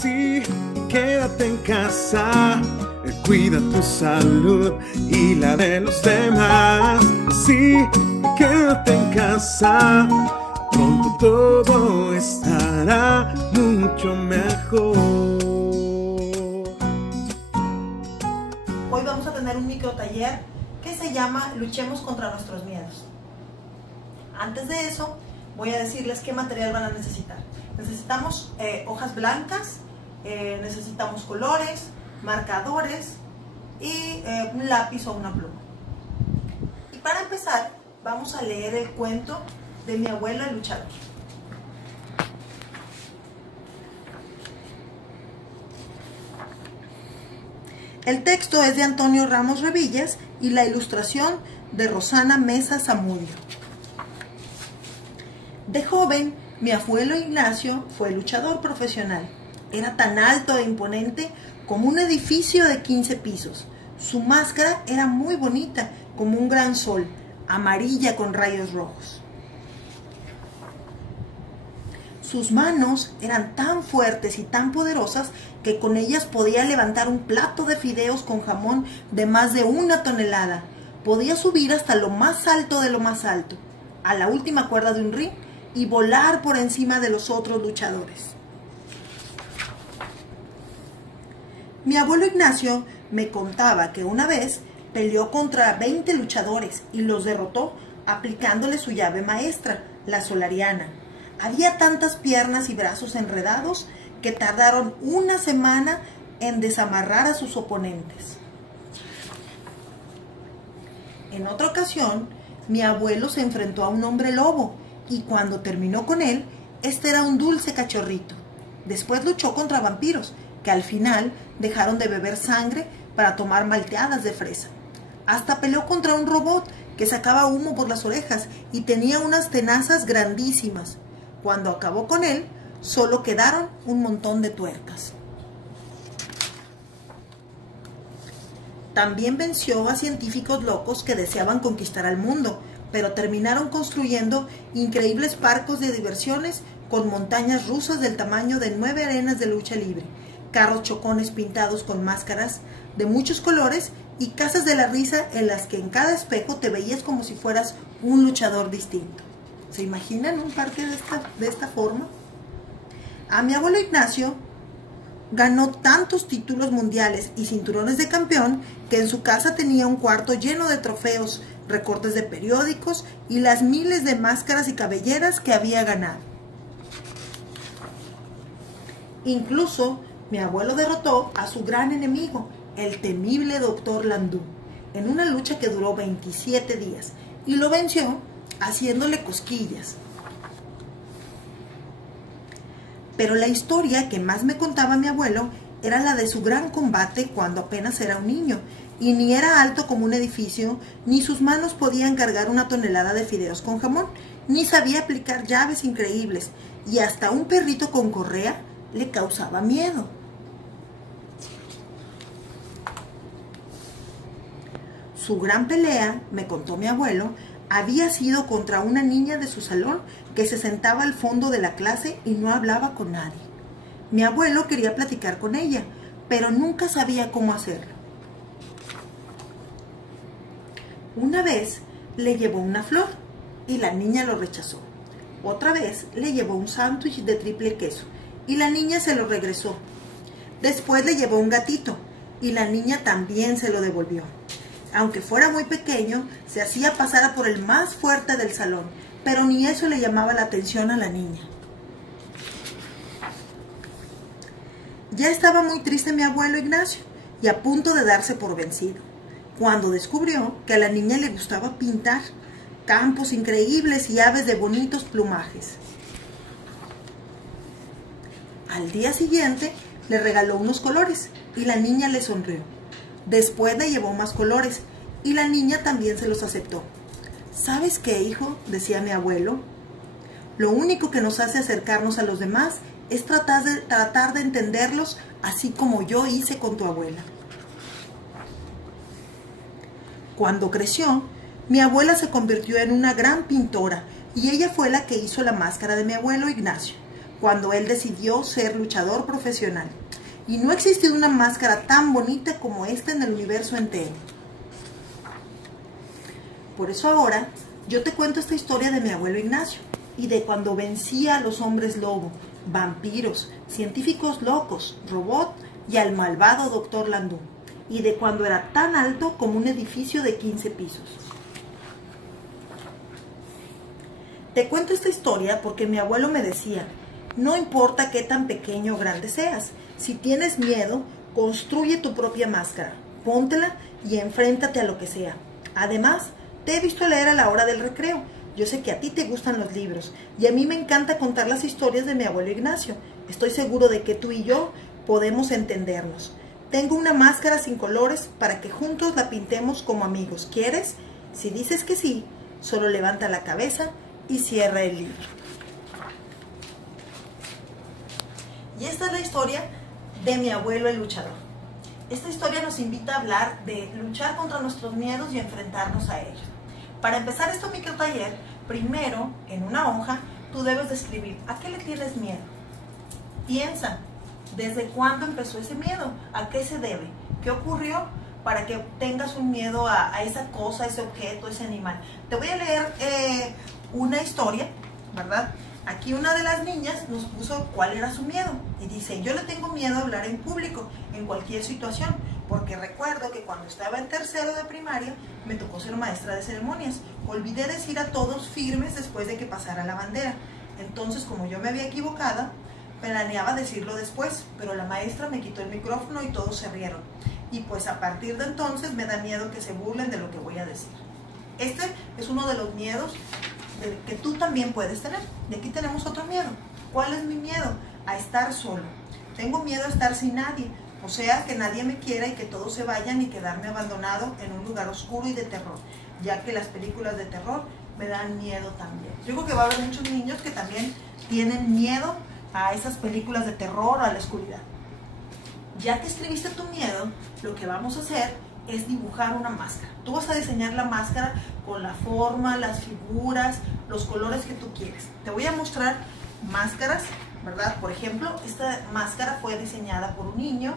Sí, quédate en casa, cuida tu salud y la de los demás. Sí, quédate en casa, pronto todo estará mucho mejor. Hoy vamos a tener un micro taller que se llama Luchemos contra nuestros miedos. Antes de eso, voy a decirles qué material van a necesitar. Necesitamos hojas blancas, necesitamos colores, marcadores y un lápiz o una pluma. Y para empezar, vamos a leer el cuento de Mi abuelo el luchador. El texto es de Antonio Ramos Revillas y la ilustración de Rosana Mesa Zamudio. De joven, mi abuelo Ignacio fue luchador profesional. Era tan alto e imponente como un edificio de 15 pisos. Su máscara era muy bonita, como un gran sol, amarilla con rayos rojos. Sus manos eran tan fuertes y tan poderosas que con ellas podía levantar un plato de fideos con jamón de más de 1 tonelada. Podía subir hasta lo más alto de lo más alto, a la última cuerda de un ring, y volar por encima de los otros luchadores. Mi abuelo Ignacio me contaba que una vez peleó contra 20 luchadores y los derrotó aplicándole su llave maestra, la solariana. Había tantas piernas y brazos enredados que tardaron 1 semana en desamarrar a sus oponentes. En otra ocasión, mi abuelo se enfrentó a un hombre lobo y cuando terminó con él, este era un dulce cachorrito. Después luchó contra vampiros, que al final dejaron de beber sangre para tomar malteadas de fresa. Hasta peleó contra un robot que sacaba humo por las orejas y tenía unas tenazas grandísimas. Cuando acabó con él, solo quedaron un montón de tuercas. También venció a científicos locos que deseaban conquistar al mundo, pero terminaron construyendo increíbles parques de diversiones con montañas rusas del tamaño de 9 arenas de lucha libre, carros chocones pintados con máscaras de muchos colores y casas de la risa en las que en cada espejo te veías como si fueras un luchador distinto. ¿Se imaginan un parque de esta forma? A mi abuelo Ignacio ganó tantos títulos mundiales y cinturones de campeón que en su casa tenía un cuarto lleno de trofeos, recortes de periódicos y las miles de máscaras y cabelleras que había ganado. Incluso mi abuelo derrotó a su gran enemigo, el temible Dr. Landú, en una lucha que duró 27 días y lo venció haciéndole cosquillas. Pero la historia que más me contaba mi abuelo era la de su gran combate cuando apenas era un niño, y ni era alto como un edificio, ni sus manos podían cargar 1 tonelada de fideos con jamón, ni sabía aplicar llaves increíbles, y hasta un perrito con correa le causaba miedo. Su gran pelea, me contó mi abuelo, había sido contra una niña de su salón que se sentaba al fondo de la clase y no hablaba con nadie. Mi abuelo quería platicar con ella, pero nunca sabía cómo hacerlo. Una vez le llevó una flor y la niña lo rechazó. Otra vez le llevó un sándwich de triple queso y la niña se lo regresó. Después le llevó un gatito y la niña también se lo devolvió. Aunque fuera muy pequeño, se hacía pasar por el más fuerte del salón, pero ni eso le llamaba la atención a la niña. Ya estaba muy triste mi abuelo Ignacio y a punto de darse por vencido, cuando descubrió que a la niña le gustaba pintar campos increíbles y aves de bonitos plumajes. Al día siguiente le regaló unos colores y la niña le sonrió. Después le llevó más colores y la niña también se los aceptó. ¿Sabes qué, hijo?, decía mi abuelo. Lo único que nos hace acercarnos a los demás es tratar de entenderlos, así como yo hice con tu abuela. Cuando creció, mi abuela se convirtió en una gran pintora y ella fue la que hizo la máscara de mi abuelo Ignacio. cuando él decidió ser luchador profesional. Y no ha existido una máscara tan bonita como esta en el universo entero. Por eso ahora yo te cuento esta historia de mi abuelo Ignacio y de cuando vencía a los hombres lobo, vampiros, científicos locos, robot y al malvado Dr. Landú, y de cuando era tan alto como un edificio de 15 pisos. Te cuento esta historia porque mi abuelo me decía, no importa qué tan pequeño o grande seas, si tienes miedo, construye tu propia máscara, póntela y enfréntate a lo que sea. Además, te he visto leer a la hora del recreo. Yo sé que a ti te gustan los libros y a mí me encanta contar las historias de mi abuelo Ignacio. Estoy seguro de que tú y yo podemos entendernos. Tengo una máscara sin colores para que juntos la pintemos como amigos. ¿Quieres? Si dices que sí, solo levanta la cabeza y cierra el libro. Y esta es la historia de mi abuelo el luchador. Esta historia nos invita a hablar de luchar contra nuestros miedos y enfrentarnos a ellos. Para empezar este microtaller, primero, en una hoja, tú debes describir ¿a qué le tienes miedo? Piensa, ¿desde cuándo empezó ese miedo? ¿A qué se debe? ¿Qué ocurrió para que tengas un miedo a esa cosa, ese objeto, ese animal? Te voy a leer una historia, ¿verdad? Aquí una de las niñas nos puso cuál era su miedo y dice, yo le tengo miedo a hablar en público, en cualquier situación, porque recuerdo que cuando estaba en tercero de primaria me tocó ser maestra de ceremonias. Olvidé decir a todos firmes después de que pasara la bandera. Entonces, como yo me había equivocado, planeaba decirlo después, pero la maestra me quitó el micrófono y todos se rieron. Y pues a partir de entonces me da miedo que se burlen de lo que voy a decir. Este es uno de los miedos que tú también puedes tener. Y aquí tenemos otro miedo. ¿Cuál es mi miedo? A estar solo. Tengo miedo a estar sin nadie. O sea, que nadie me quiera y que todos se vayan y quedarme abandonado en un lugar oscuro y de terror, ya que las películas de terror me dan miedo también. Yo creo que va a haber muchos niños que también tienen miedo a esas películas de terror, a la oscuridad. Ya que escribiste tu miedo, lo que vamos a hacer es dibujar una máscara. Tú vas a diseñar la máscara con la forma, las figuras, los colores que tú quieres. Te voy a mostrar máscaras, ¿verdad? Por ejemplo, esta máscara fue diseñada por un niño.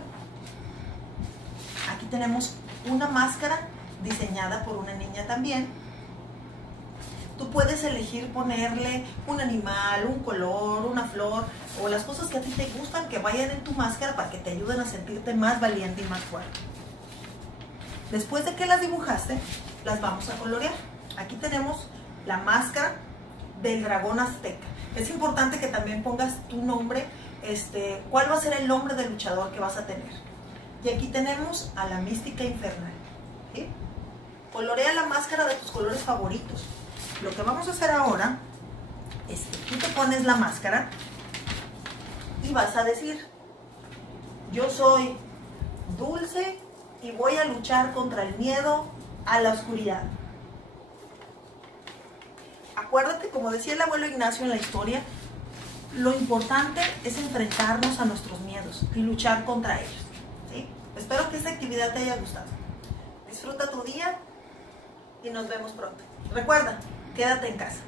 Aquí tenemos una máscara diseñada por una niña también. Tú puedes elegir ponerle un animal, un color, una flor o las cosas que a ti te gustan que vayan en tu máscara para que te ayuden a sentirte más valiente y más fuerte. Después de que las dibujaste, las vamos a colorear. Aquí tenemos la máscara del dragón azteca. Es importante que también pongas tu nombre, cuál va a ser el nombre del luchador que vas a tener. Y aquí tenemos a la mística infernal. ¿Sí? Colorea la máscara de tus colores favoritos. Lo que vamos a hacer ahora es que tú te pones la máscara y vas a decir, yo soy Dulce y voy a luchar contra el miedo a la oscuridad. Acuérdate, como decía el abuelo Ignacio en la historia, lo importante es enfrentarnos a nuestros miedos y luchar contra ellos. ¿Sí? Espero que esta actividad te haya gustado. Disfruta tu día y nos vemos pronto. Recuerda, quédate en casa.